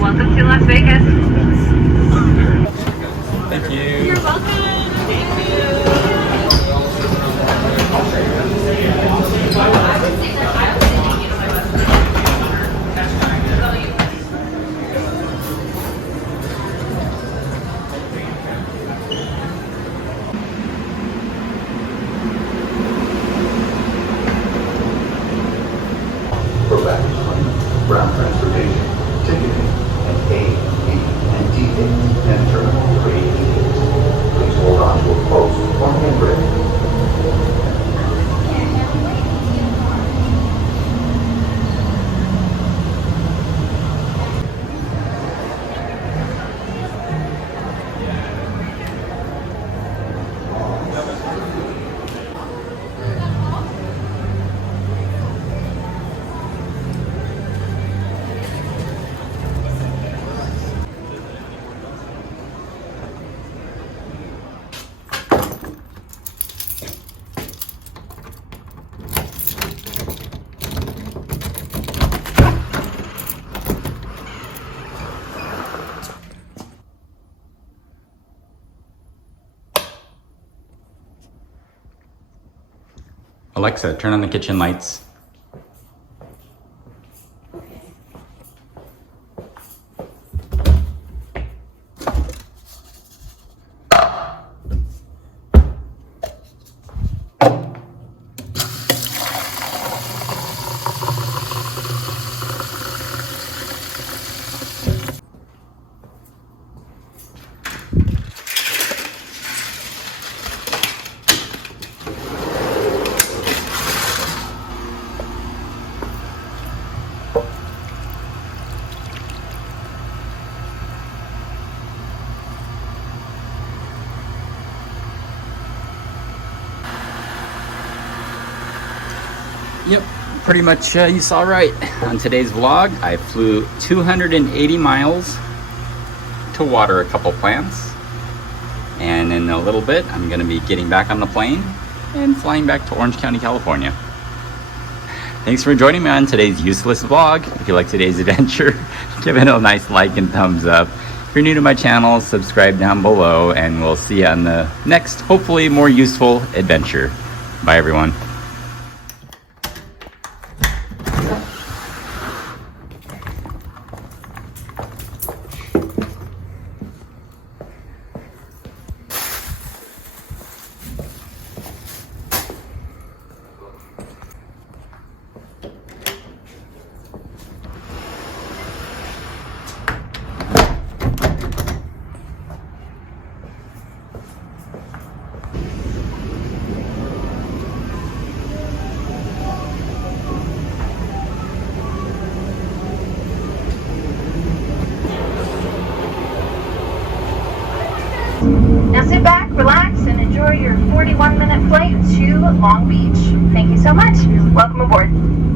Welcome to Las Vegas. Thank you. You're welcome. Thank you. For baggage claim, ground transportation, ticketing, and A, B, and D dates, and Terminal 3 dates. Please hold on to a post or handbrake. Alexa, turn on the kitchen lights. Yep, pretty much you saw right. On today's vlog, I flew 280 miles to water a couple plants. And in a little bit, I'm gonna be getting back on the plane and flying back to Orange County, California. Thanks for joining me on today's useless vlog. If you like today's adventure, give it a nice like and thumbs up. If you're new to my channel, subscribe down below, and we'll see you on the next, hopefully more useful adventure. Bye everyone. Now sit back, relax, and enjoy your 41-minute flight to Long Beach. Thank you so much. Welcome aboard.